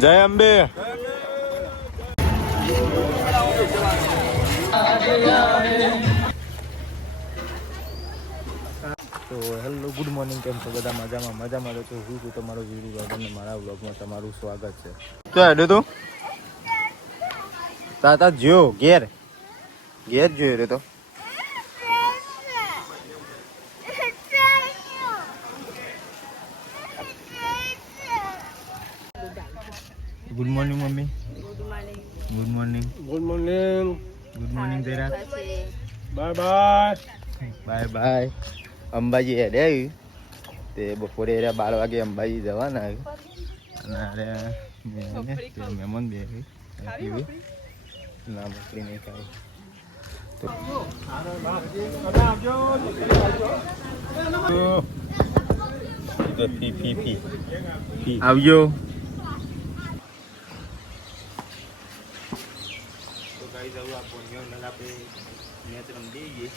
જય અંબે. તો hello good morning, કેમ છો બધા? મજામાં છો? હું છું તમારો વિડીયો અને મારા વ્લોગમાં તમારું સ્વાગત છે. તો હેડો તો તાતા જો ઘેર જોયો રે તો good morning mummy. Good morning. Good morning. Good morning તેરા. Bye bye. Bye bye. Ambaji હેડે આવી તે બપોરે 12 વાગે અંબાજી જવાના અને મહેમાન બે ના બકરી નહીં ખાય તો ફી આવજો. તો ગાઈ જવું આ પોન્યો આપણે મેચ રમી દઈએ.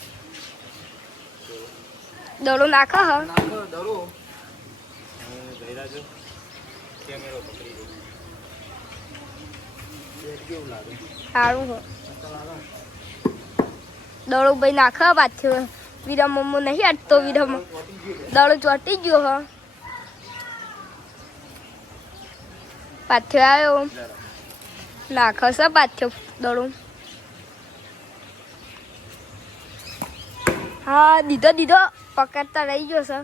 દડો નાખો હ દડો જઈરા જો કેમેરો પકડી દે કેવું લાગે સારું હો દડો ભાઈ નાખો પાછો વીરા મમ્મો નહીં અટતો વીરા દડો ચોટી ગયો હ પાછો આવ્યો નાખો છે પાછો દડો. હા દીધો પકડતા રહી ગયો છે.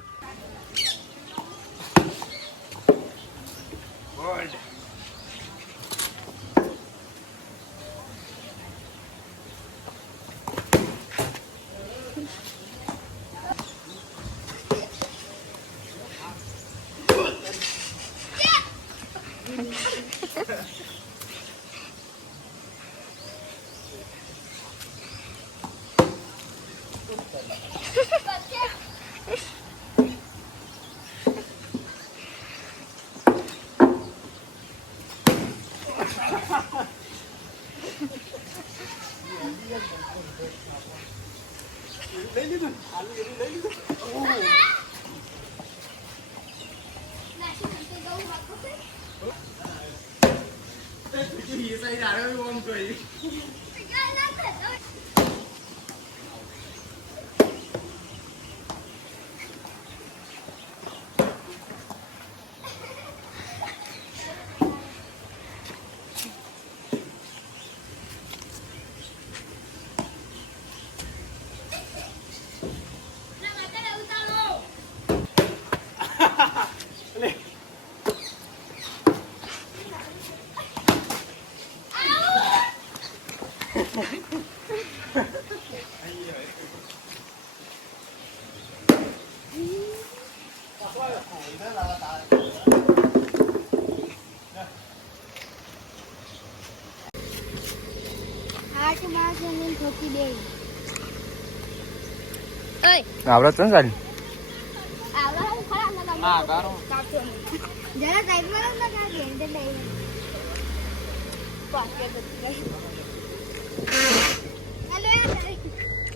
આવડે તો ગાડી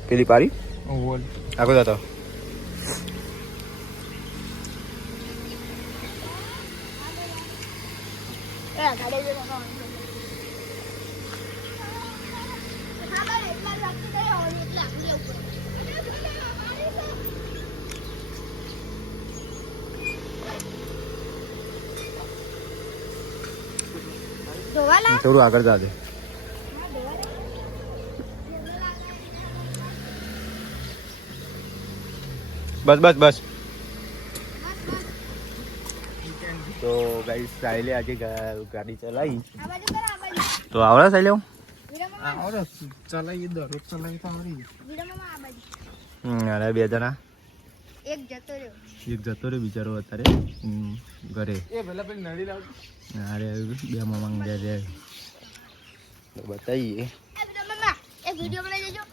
પેલી પારી આગળ જતો થોડું આગળ જા દે. બસ તો ગાઈસ સાઈલે આજે ગાડી ચલાવી તો આવડે સાઈલે આવડે ચલાવી દરરોજ ચલાવી તો આવડી. અરે બે જણા એક જતો રહ્યો બિચારો અત્યારે ઘરે. એ પેલા પેલી નડી લાવ. અરે બે મામા રે તો બતાવીએ. એક વિડિયો બનાવી દેજો.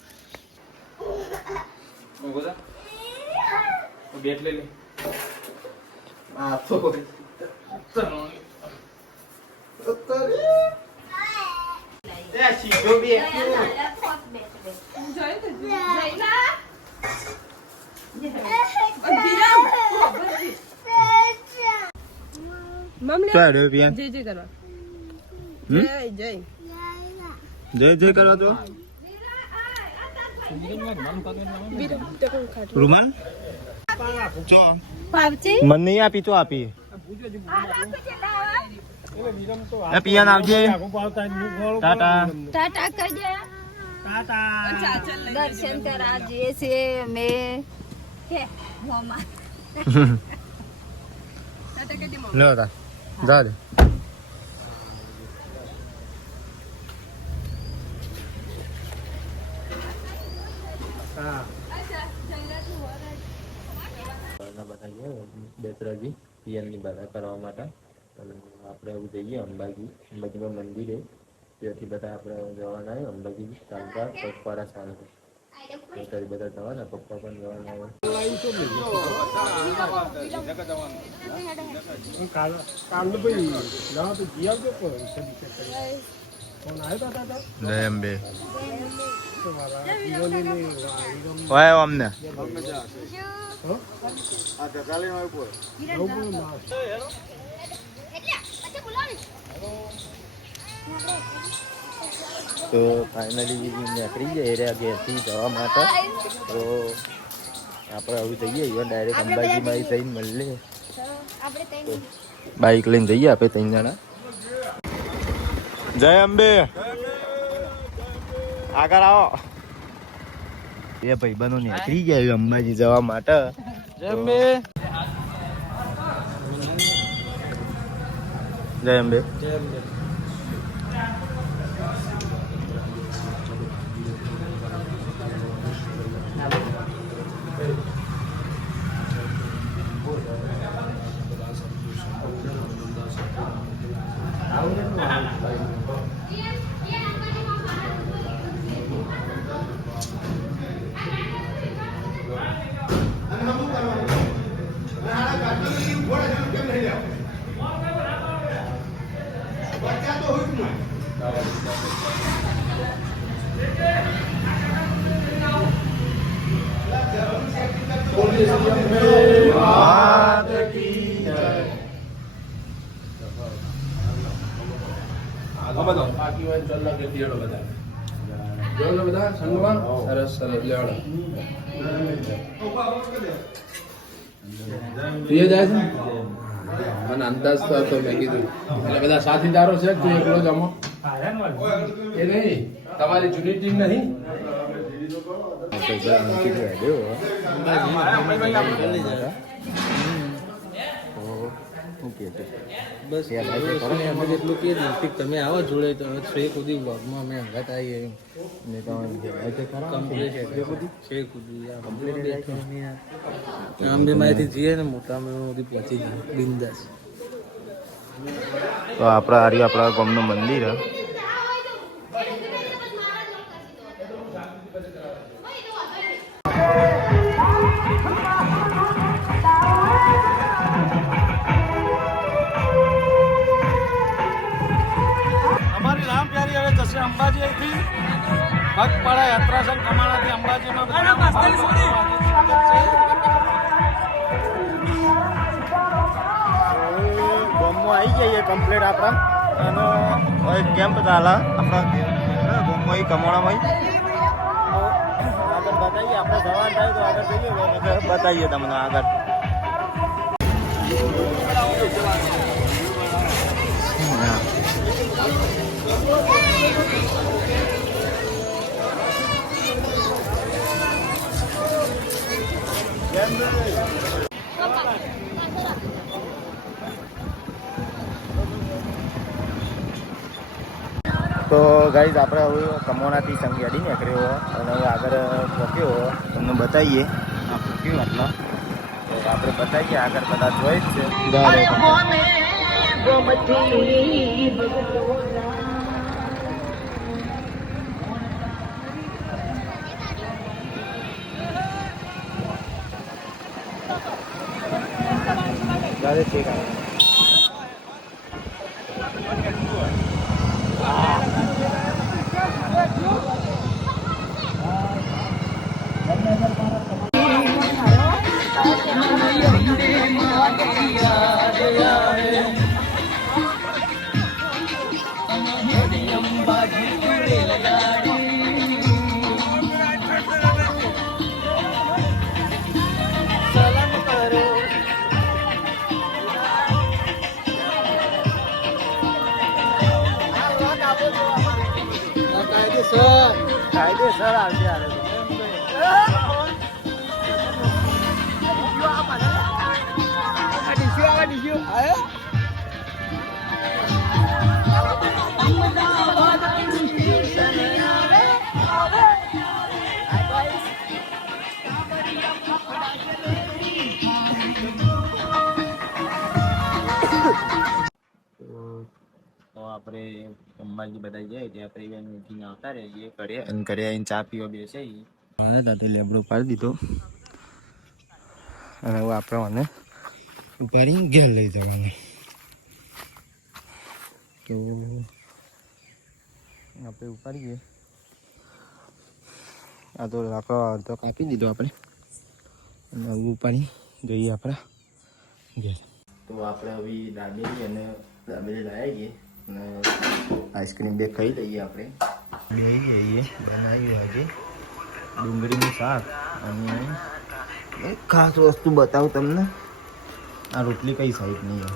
બેટ લઈ લે. આ તો સીધો બે ચાલો પિયા જે કરવા જય જય કરવા તો રૂમાલ ચો મન નહીં આપી તો આપી પિયાન આવજે ટાટા ટાટા કજે દર્શન કરા જે છે મે કે મોમા લો તા જા દે બેતરાજી પિયરની બાધા કરવા માટે અને આપણે એવું જઈએ અંબાજીમાં મંદિરે ત્યાંથી બધા આપણે જવાના હોય અંબાજી ચાલતા પગપાળા ચાલતા ત્યાંથી બધા જવાના પપ્પા પણ જવાના હોય જય અંબે હોય અમને તો ફાઇનલી નીકળી જાય રહ્યા ઘેરથી જવા માટે તો આપણે હવે જઈએ ડાયરેક્ટ અંબાજીમાં જઈને મળીએ બાઇક લઈને જઈએ આપણે 3 જણા જય અંબે આગળ આવો એ ભાઈબંધો નીકળી ગયા અંબાજી જવા માટે જય અંબે જય અંબે જય અંબે અંદાજ તો હતો મેં કીધું એટલે બધા સાથીદારો છે તું એકલો જ આમાં એ નહીં તમારી જૂની ટીમ નહીં બસ જેટલું કે તમે આવો જોડે તો છેક સુધી વર્ગમાં અમે અંગાત આવીએ અંબેમાથી જઈએ ને મોટા સુધી પહોંચી જાય બિંદાસ તો આપણા ગામનું મંદિર અંબાજી અહીંથી ભક્તપાડા યાત્રા સંઘ કમાણાથી અંબાજીમાં ગોમમાં આવી જઈએ કમ્પ્લીટ આપણા અને કેમ્પ ચાલે આપણા ગોમમાં કમાણામાં આગળ બતાવીએ આપણે જવાન થાય તો આગળ જઈએ બતાવીએ તમને આગળ તો ગાઈઝ આપણે હવે કમોણાથી સંગિયાડી નીકળ્યો અને હવે આગળ પહોંચ્યો તમને બતાવીએ આ પહોંચ્યું આટલા આપણે બતાવીએ આગળ બધા જોઈ જ છે ઠીક કાયદેસર આવશે હારે તો. તો આપણે અંબાજી બધા જઈએ ત્યાં આપણે મીટિંગ આવતા રહીએ ઘરે અને ઘરે આવીને ચા પીવા બેસે મારે તાતે લેબડો પાડી દીધો અને હવે આપણે મને ઉપાડી ઘેર લઈ જવાનું. તો આપણે ઉપાડીએ. આ તો આપણો અડધો કાપી દીધો આપણે અને હવે ઉપાડી જઈએ આપણા ઘેર. તો આપણે હવે દાબેલી અને દાબેલી લાવી ગઈએ અને આઈસ્ક્રીમ બે ખાઈ લઈએ. આપણે લઈ જઈએ બનાવ્યું આજે ડુંગળીનું શાક અને એક ખાસ વસ્તુ બતાવું તમને. આ રોટલી કઈ સાઈડની છે?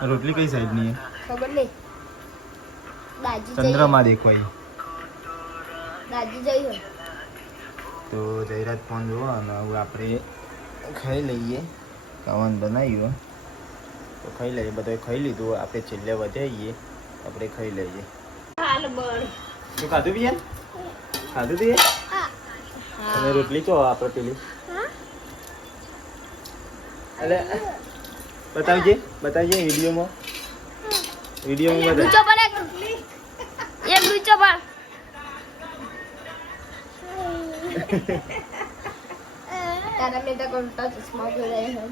આ રોટલી કઈ સાઈડની છે? ખબર નહીં. દાજી ચંદ્રમાં દેખવાય. દાજી જઈ હોય તો જયરાજ ફોન જોવા અને હવે આપણે ખાઈ લઈએ. ખાવાનું બનાવ્યું તો ખાઈ લઈએ. બધાએ ખાઈ લીધું. આપણે છેલ્લે વધારીએ આપણે ખાઈ લઈએ. હાલ બળ તું ખાધું બી યાર? ખાધું તું યાર? અને રોટલી તો આપણે પેલી એટલે બતાવજે વિડીયોમાં બતાવ. લૂચો પર એક લૂચો પર તારા મેં તો કોણતા ચશ્મા પહેરાય હે.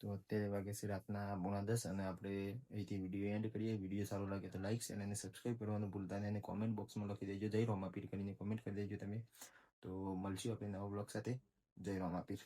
તો અત્યારે વાગે છે રાતના 9:30 અને આપણે અહીંથી વિડીયો એન્ડ કરીએ. વિડીયો સારો લાગે તો લાઈક શેર અને સબસ્ક્રાઈબ કરવાનું ભૂલતા નહીં અને કોમેન્ટ બોક્સમાં લખી દેજો જય રોમાપીર કરીને કોમેન્ટ કરી દેજો તમે. તો મળશું આપણે નવા બ્લોગ સાથે. જય રોમાપીર.